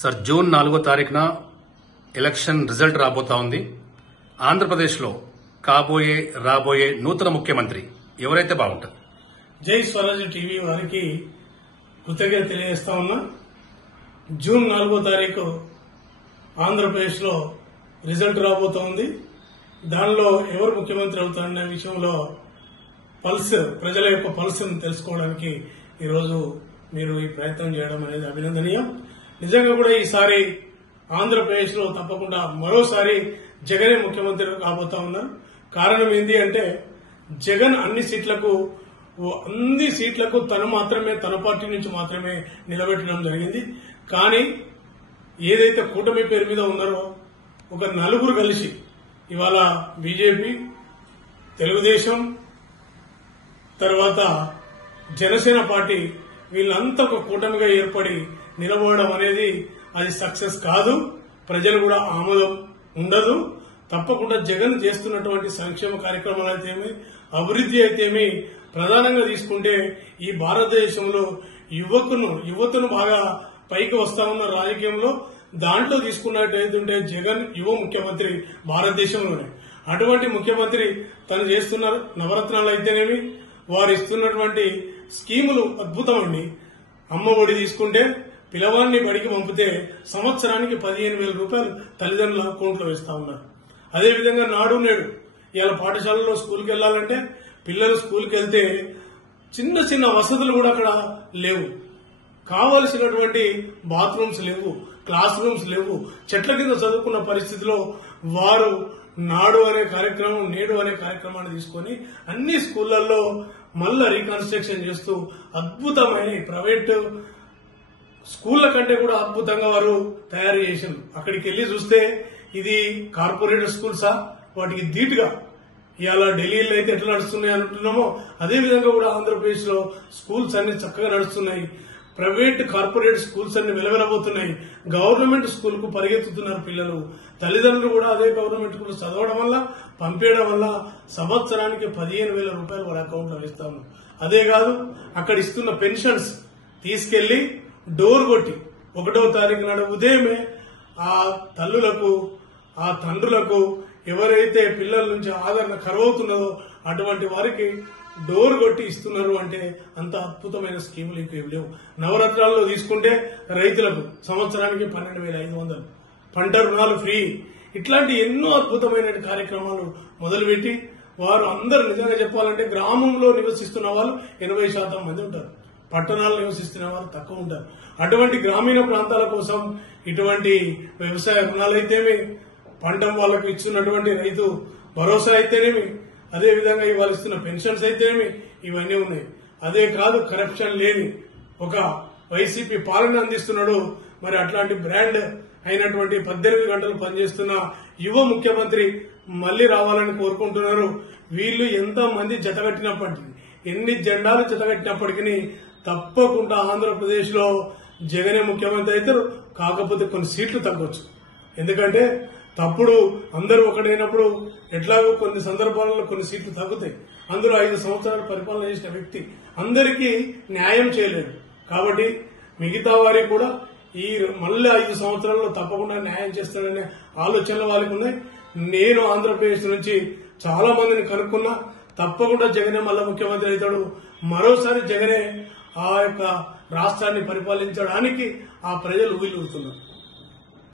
Sir June 4వ తారీఖున election result రాబోతా ఉంది. ఆంధ్రప్రదేశ్లో రాబోయే నూతన ముఖ్యమంత్రి ఎవరైతే బాగుంటారు? జై స్వరాజ్ టీవీ వారికి కృతజ్ఞత తెలియజేస్తా ఉన్నా. జూన్ 4వ తారీఖు ఆంధ్రప్రదేశ్ లో రిజల్ట్ రాబోతా ఉంది. దానిలో ఎవరు ముఖ్యమంత్రి అవుతారనే విషయంలో ప్రజల యొక్క పల్స్ను తెలుసుకోవడానికి ఈరోజు మీరు ఈ ప్రయత్నం చేయడం అనేది అభినందనీయం. నిజంగా కూడా ఈసారి ఆంధ్రప్రదేశ్ లో తప్పకుండా మరోసారి జగనే ముఖ్యమంత్రి కాబోతా ఉన్నారు. కారణం ఏంటి అంటే జగన్ అన్ని సీట్లకు తన పార్టీ నుంచి మాత్రమే నిలబెట్టడం జరిగింది. కానీ ఏదైతే కూటమి పేరు మీద ఉన్నారో ఒక నలుగురు కలిసి ఇవాళ బీజేపీ, తెలుగుదేశం, తర్వాత జనసేన పార్టీ వీళ్ళంతా ఒక కూటమిగా ఏర్పడి నిలబడడం అనేది అది సక్సెస్ కాదు. ప్రజలు కూడా ఆమోదం ఉండదు. తప్పకుండా జగన్ చేస్తున్నటువంటి సంక్షేమ కార్యక్రమాలు అయితేమి, అభివృద్ది అయితేమి, ప్రధానంగా తీసుకుంటే ఈ భారతదేశంలో యువతను బాగా పైకి వస్తా ఉన్న రాజకీయంలో దాంట్లో తీసుకున్నట్టయితే జగన్ యువ ముఖ్యమంత్రి భారతదేశంలోనే. అటువంటి ముఖ్యమంత్రి తను చేస్తున్న నవరత్నాలు అయితేనేమి, వారు ఇస్తున్నటువంటి స్కీములు అద్భుతం అండి. అమ్మ ఒడి తీసుకుంటే పిల్లవాడిని బడికి పంపితే సంవత్సరానికి 15,000 రూపాయలు తల్లిదండ్రుల అకౌంట్లో వేస్తా ఉన్నారు. అదేవిధంగా నాడు నేడు ఇవాళ పాఠశాలలో స్కూల్కి వెళ్లాలంటే పిల్లలు స్కూల్కి వెళ్తే చిన్న చిన్న వసతులు కూడా అక్కడ లేవు. కావలసినటువంటి బాత్రూమ్స్ లేవు, క్లాస్ రూమ్స్ లేవు. చెట్ల కింద చదువుకున్న పరిస్థితిలో వారు నాడు అనే కార్యక్రమం, నేడు అనే కార్యక్రమాన్ని తీసుకుని అన్ని స్కూళ్లలో మళ్ళా రీకన్స్ట్రక్షన్ చేస్తూ అద్భుతమైన ప్రైవేట్ స్కూళ్ల కంటే కూడా అద్భుతంగా వారు తయారు చేశారు. అక్కడికి వెళ్లి చూస్తే ఇది కార్పొరేట్ స్కూల్సా, వాటికి ధీటుగా ఇవాళ ఢిల్లీలో అయితే ఎట్లా నడుస్తున్నాయి అంటున్నామో అదేవిధంగా కూడా ఆంధ్రప్రదేశ్ లో స్కూల్స్ అన్ని చక్కగా నడుస్తున్నాయి. ప్రైవేట్ కార్పొరేట్ స్కూల్స్ అన్ని వెలవెలబోతున్నాయి. గవర్నమెంట్ స్కూల్ కు పరిగెత్తుతున్నారు పిల్లలు. తల్లిదండ్రులు కూడా అదే గవర్నమెంట్ స్కూల్ చదవడం వల్ల, పంపేయడం వల్ల సంవత్సరానికి 15,000 రూపాయలు వారి అకౌంట్ లో ఇస్తాము. అదే కాదు, అక్కడ ఇస్తున్న పెన్షన్స్ తీసుకెళ్లి డోర్ కొట్టి 1వ తారీఖు నాడు ఉదయమే ఆ తల్లులకు, ఆ తండ్రులకు ఎవరైతే పిల్లల నుంచి ఆదరణ కరువవుతున్నదో అటువంటి వారికి డోర్ కొట్టి ఇస్తున్నారు. అంటే అంత అద్భుతమైన స్కీములు ఇంకేం లేవు. నవరత్నాల్లో తీసుకుంటే రైతులకు సంవత్సరానికి 12,500, పంట రుణాలు ఫ్రీ, ఇట్లాంటి ఎన్నో అద్భుతమైన కార్యక్రమాలు మొదలుపెట్టి వారు అందరూ నిజంగా చెప్పాలంటే గ్రామంలో నివసిస్తున్న వాళ్ళు 80% మంది ఉంటారు. పట్టణాల్లో నివసిస్తున్న వాళ్ళు తక్కువ ఉంటారు. అటువంటి గ్రామీణ ప్రాంతాల కోసం ఇటువంటి వ్యవసాయ రుణాలైతేమి, పంట వాళ్లకు ఇస్తున్నటువంటి రైతు భరోసా అయితేనేమి, అదేవిధంగా ఇవాళ ఇస్తున్న పెన్షన్స్ అయితేనేమి, ఇవన్నీ ఉన్నాయి. అదే కాదు, కరప్షన్ లేని ఒక వైసీపీ పాలన అందిస్తున్నాడు. మరి అట్లాంటి బ్రాండ్ అయినటువంటి 18 గంటలు పనిచేస్తున్న యువ ముఖ్యమంత్రి మళ్లీ రావాలని కోరుకుంటున్నారు. వీళ్లు ఎంతమంది జతగట్టినప్పటికీ, ఎన్ని జెండాలు జతగట్టినప్పటికీ తప్పకుండా ఆంధ్రప్రదేశ్ లో జగనే ముఖ్యమంత్రి అవుతారు. కాకపోతే కొన్ని సీట్లు తగ్గొచ్చు. ఎందుకంటే తప్పుడు అందరూ ఒకటైనప్పుడు ఎట్లాగో కొన్ని సందర్భాలలో కొన్ని సీట్లు తగ్గుతాయి. అందులో 5 సంవత్సరాలు పరిపాలన చేసిన వ్యక్తి అందరికీ న్యాయం చేయలేడు. కాబట్టి మిగతా వారికి కూడా ఈ మళ్ళీ 5 సంవత్సరాల్లో తప్పకుండా న్యాయం చేస్తాడనే ఆలోచనలు వారికి ఉన్నాయి. నేను ఆంధ్రప్రదేశ్ నుంచి చాలా మందిని కనుక్కున్నా. తప్పకుండా జగనే మళ్ళా ముఖ్యమంత్రి అవుతాడు. మరోసారి జగనే ఆ యొక్క రాష్ట్రాన్ని పరిపాలించడానికి ఆ ప్రజలు ఊగిలుతున్నారు.